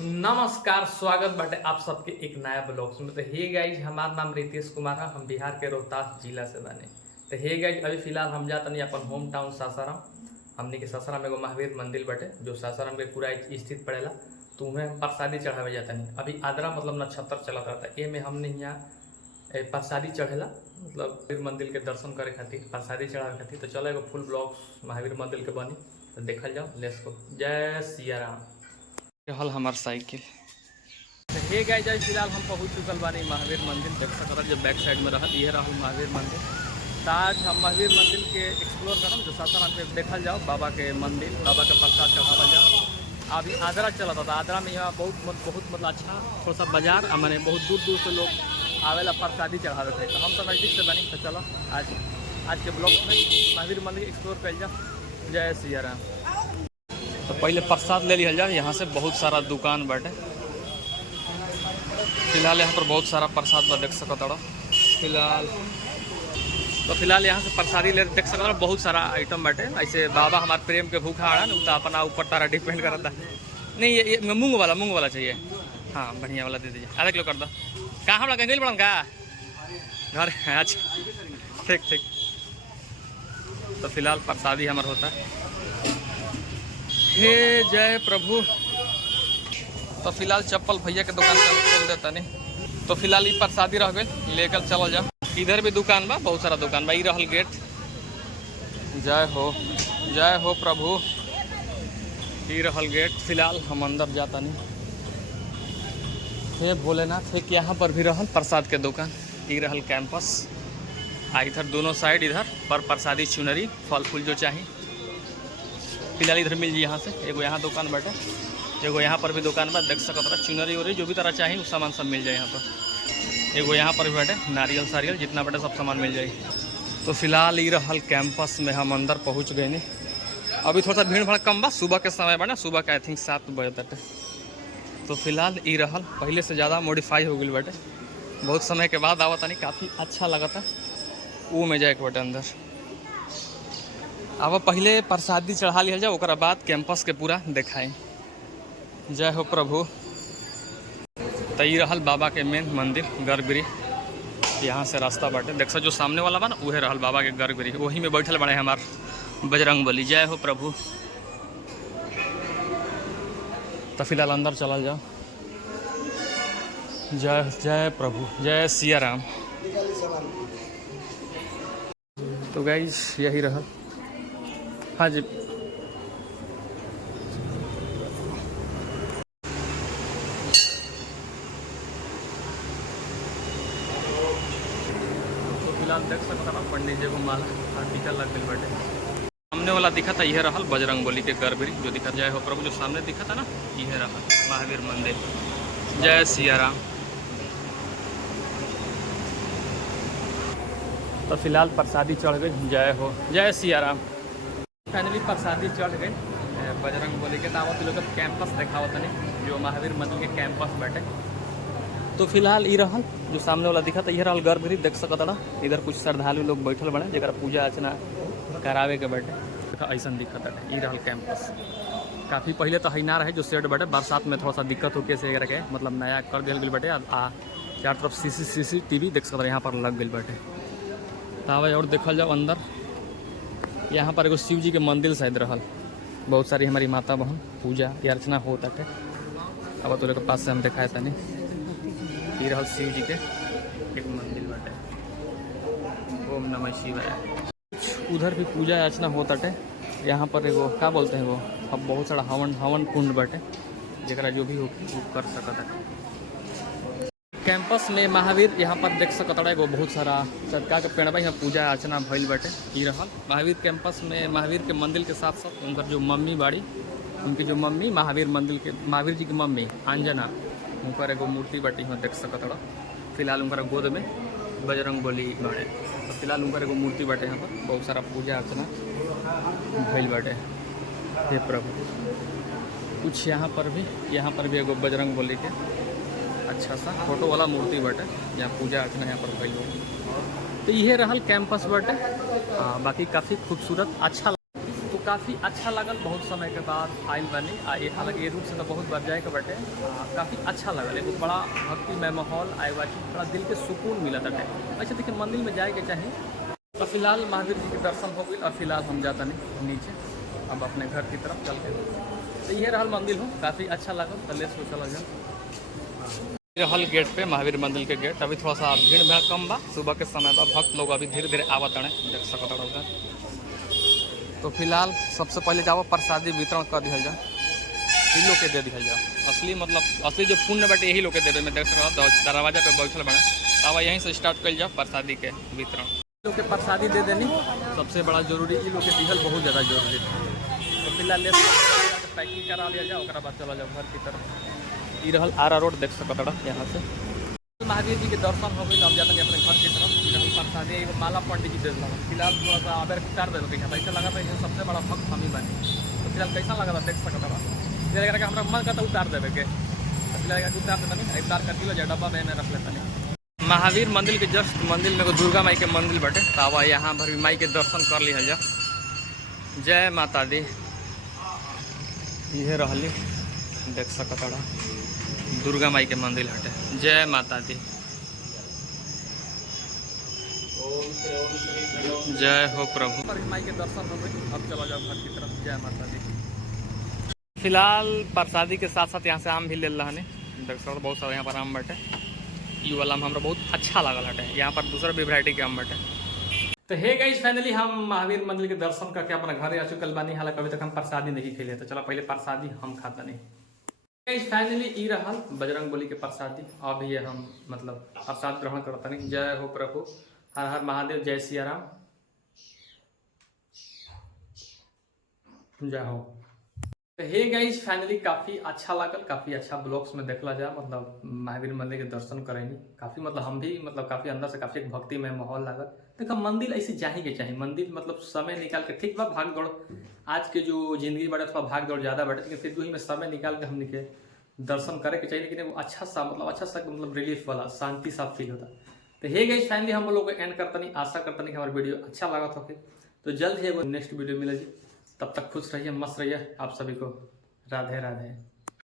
नमस्कार, स्वागत बाटे आप सबके एक नया ब्लॉग्स में। तो हे गाइज, हमार नाम रितेश कुमार है। हम बिहार के रोहतास जिला से बने। तो हे गाइज, अभी फिलहाल हम जाते नहीं अपन होम टाउन सासाराम। हमने के सासाराम एगो महावीर मंदिर बाटे जो सासाराम के पूरा स्थित पड़ेला। तो उन्हें हम प्रसादी चढ़ावे जाता नहीं। अभी आद्रा मतलब नक्षत्र चला रहता ये में हमने यहाँ प्रसादी चढ़ेला, मतलब महावीर मंदिर के दर्शन करे खातिर प्रसादी चढ़ावे खातिर। तो चलो एगो फुल ब्लॉग महावीर मंदिर के बनी तो देखल जाओ। Let's go. जय सिया राम। हल हमार साइकिल। हे गाइस, जय फिलहाल हम पहुंच चुकल बानी महावीर मंदिर। देख सकता जो बैक साइड में रहल ये रहल महावीर मंदिर। तो आज हम महावीर मंदिर के एक्सप्लोर करम जो सासाराम पे देखल जाओ। बाबा के मंदिर, बाबा के प्रसाद चढ़ावल जाओ। अभी आद्रा चला था। आद्रा में यहाँ बहुत मतलब अच्छा थोड़ा सा बाजार मैंने बहुत दूर दूर से लोग आवेला प्रसादी चढ़ावे थे। तो हम तो नज़दीक से बनी। तो चलो आज के ब्लॉग में महावीर मंदिर एक्सप्लोर कर जाओ। जय सिया राम। तो पहले प्रसाद ले लिया जाए। यहाँ से बहुत सारा दुकान बाटे। फिलहाल यहाँ पर बहुत सारा प्रसाद बा, देख सकता रहो। फिलहाल यहाँ से प्रसादी ले देख सकता रहो। बहुत सारा आइटम बाटे। ऐसे बाबा हमारे प्रेम के भूखा आड़ा ना, तो अपना ऊपर तारा डिपेंड करता नहीं। ये मूंग वाला चाहिए। हाँ, बढ़िया वाला दे दीजिए। आधा किलो कर दो। कहाँ हम लगे बड़ा का घर? अच्छा, ठीक। तो फिलहाल प्रसादी हमारा होता है। हे जय प्रभु। तो फिलहाल चप्पल भैया के दुकान पर खोल देता नहीं। तो फिलहाल ये प्रसादी रह गई, लेकर चल जाओ। इधर भी दुकान बा, बहुत सारा दुकान बा। ये रहल गेट। जय हो प्रभु। ये रहल गेट। फिलहाल हम अंदर जाता नहीं। हे भोलेनाथ। एक यहाँ पर भी रहल प्रसाद के दुकान। ये रहल कैंपस। इधर दोनों साइड इधर पर प्रसादी चुनरी फल फूल जो चाहिए फिलहाल इधर मिल जी। यहाँ से एगो यहाँ दुकान बाटे, एगो यहाँ पर भी दुकान बा। देख सकता चुनरी उरी जो भी तरह चाहिए वो सामान सब मिल जाए यहाँ पर। एगो यहाँ पर भी बाटे नारियल सारियल जितना बाटे सब सामान मिल जाए। तो फिलहाल ये रहल कैंपस में हम अंदर पहुँच गए नहीं। अभी थोड़ा सा भीड़ भाड़ कम बा। सुबह के समय बा ना, सुबह का आई थिंक 7 बजे तक। तो फिलहाल ये रहल पहले से ज़्यादा मॉडिफाई हो गई बाटे। बहुत समय के बाद आवता नहीं, काफ़ी अच्छा लगता वो में जाए के बाटे अंदर। अब पहले प्रसादी चढ़ा लिया जाए, ओकरा बाद कैंपस के पूरा दिखाएं। जय हो प्रभु। तो ये रहल बाबा के मेन मंदिर गर्भगृह। यहाँ से रास्ता बाटे। देख सो जो सामने वाला बा ना, वही रहल बाबा के गर्भगृह। वही में बैठल बड़े हमार बजरंग बली। जय हो प्रभु। तो फिलहाल अंदर चला जाओ। जय प्रभु। जय सिया राम। तो गाइस यही रहल। हाँ जी। तो फिलहाल देख सकता ना पंडित जी को माला और टीका लग गई बाटे। सामने वाला दिखा था यह रहल बजरंग बली के गर्भगृह जो दिखा। जय हो प्रभु जो सामने दिखा था ना, यह रहल महावीर मंदिर। जय सिया राम। तो फिलहाल प्रसादी चढ़ गई। जय हो। जय सिया राम। फाइनली प्रसादी चढ़ गई बजरंग बली के। दावत लोग कैंपस देखावत नहीं जो महावीर मंदिर के कैंपस बैठे। तो फिलहाल ये रहल जो सामने वाला दिखा था, यह रहल गर्भगृह। देख सकता ना इधर कुछ श्रद्धालु लोग बैठल बने जरा पूजा अर्चना करावे के बैठे। ऐसा दिखा था। ये रहल कैंपस। काफ़ी पहले तो ना रहे जो सेट बैठे। बरसात में थोड़ा सा दिक्कत होके से के मतलब नया कर दिया गई बैठे। चार तरफ CCTV देख सकता यहाँ पर लग गई बैठे। तावे और देखल जाओ अंदर। यहाँ पर एगो शिव जी के मंदिर शायद रहल। बहुत सारी हमारी माता बहन पूजा या अर्चना होता है। अब तो के पास से हम दिखाए था नहीं। ये रहल शिव जी के एक मंदिर बाटे। ओम नमः शिवाय। उधर भी पूजा अर्चना होता है। यहाँ पर एगो क्या बोलते हैं वो, अब बहुत सारा हवन कुंड बाटे जरा जो भी हो वो कर सकता है। कैंपस में महावीर यहाँ पर देख सकता है एगो बहुत सारा सदका के पेड़ बा। यहाँ पूजा अर्चना भइल बाटे। ये रहल महावीर कैंपस में महावीर के मंदिर के साथ साथ उनकर जो मम्मी बाड़ी, उनकी जो मम्मी महावीर जी की मम्मी अंजना, उनकर एगो मूर्ति बाटे। यहाँ देख सकता फिलहाल उनकर गोद में बजरंग बली बाड़े। तो फिलहाल उनकर एगो मूर्ति बाटे। यहाँ पर बहुत सारा पूजा अर्चना भइल बाटे। हे प्रभु। कुछ यहाँ पर भी एगो बजरंग बली के अच्छा सा फोटो वाला मूर्ति बाटे। यहाँ पूजा अर्चना यहाँ पर भइल बाटे। तो यह रहल कैंपस बाटे। बाकी काफ़ी खूबसूरत अच्छा। तो काफ़ी अच्छा लगल, बहुत समय के बाद आयल बनी हालांकि ये रूट से तो बहुत बार जाए के बटे। काफ़ी अच्छा लगल, एगो बड़ा भक्तिमय माहौल आए बाकी बड़ा दिल के सुकून मिला था। अच्छा देखिए मंदिर में जाए के चाहिए। तो फिलहाल महावीर जी के दर्शन हो गए और फिलहाल हम जाता नहीं नीचे, अब अपने घर की तरफ चल के। तो ये रहल मंदिर हो, काफ़ी अच्छा लगल, तो लेट्स गो चला जाए। रहल गेट पे महावीर मंदिर के गेट, अभी थोड़ा सा भीड़ भाड़ कम बा, सुबह के समय बा, भक्त लोग अभी धीरे धीरे आवत हैं, देख सकते हैं उधर। तो फिलहाल सबसे पहले जाओ प्रसादी वितरण कर दिया जाए, ई लोग के दे दिया जाए। असली मतलब असली जो पुण्य बाटे यही लोग के दे में देख सकते, दरवाजा पे बैठल बने। अब यहीं से स्टार्ट कर जाओ प्रसादी के वितरण। लोग के प्रसादी दे देनी सबसे बड़ा जरूरी, ई लोग के दिहल बहुत ज़्यादा जरूरी। तो फिलहाल पैकिंग करा लिया जाए, और बाद चला जाओ घर की तरफ। ये रहल आरा रोड देख सकते हैं यहाँ से। महावीर जी के दर्शन हो गए, अब जाते हैं अपने घर की तरफ। रहल प्रसादी एगो माला पंडित जी दे दिला, फिलहाल थोड़ा सा आबर उतार दे दो, ऐसा लगा था सबसे बड़ा भक्त हम ही बने। तो फिलहाल कैसा लगा था देख सकते हैं। फिर लगा हमारा मन करता उतार देवे के, फिलहाल उतार देता नहीं, उतार कर दिलो डब्बा में रख लेता नहीं। महावीर मंदिर के जस्ट मंदिर में दुर्गा माई के मंदिर बटे, तो अब यहाँ भर माई के दर्शन कर लिया जा। जय माता दी। ये रहली देख सकता दुर्गा माई के मंदिर हटे। जय माता दी, जय हो प्रभु। माई के दर्शन हो गए, अब चलो जाओ घर की तरफ। जय माता दी। फिलहाल प्रसादी के साथ साथ यहाँ से आम भी ले रहा है, देख सकते बहुत सारा यहाँ पर आम बटे। ये वाला आम हमारा बहुत अच्छा लगल हटे, यहाँ पर दूसरा भी वैरायटी के आम बटे। तो हे गाइस फाइनली हम महावीर मंदिर के दर्शन करके अपना घर आ चुकल बानी। हालांकि अभी तक हम प्रसादी नहीं खेले, तो चलो पहले प्रसादी हम खाता नहीं। फाइनली ई रहल बजरंग बली के प्रसादी। अब ये हम मतलब प्रसाद ग्रहण करता नहीं। जय हो प्रभु, हर हर महादेव, जय सिया राम, जय हो। तो हे गाइस फाइनली काफ़ी अच्छा लागल, काफ़ी अच्छा ब्लॉग्स में देखला जा, मतलब महावीर मंदिर के दर्शन करेंगे। काफ़ी मतलब हम भी मतलब काफ़ी अंदर से काफ़ी भक्ति में माहौल लागल। देखो मंदिर ऐसे जाही के चाहिए, मंदिर मतलब समय निकाल के, ठीक बा भाग दौड़ आज के जो जिंदगी बढ़े थोड़ा भाग दौड़ ज़्यादा बढ़े, लेकिन फिर वही में समय निकाल के हमने के दर्शन करे के चाहिए। लेकिन वो अच्छा सा मतलब रिलीफ वाला शांति सा फील होता। तो हे गाइस फाइनली हम लोग एंड करता नहीं, आशा करता नहीं कि हमारा वीडियो अच्छा लगा था। तो जल्द ही नेक्स्ट वीडियो मिलेगी, तब तक खुश रहिए, मस्त रहिए। आप सभी को राधे राधे।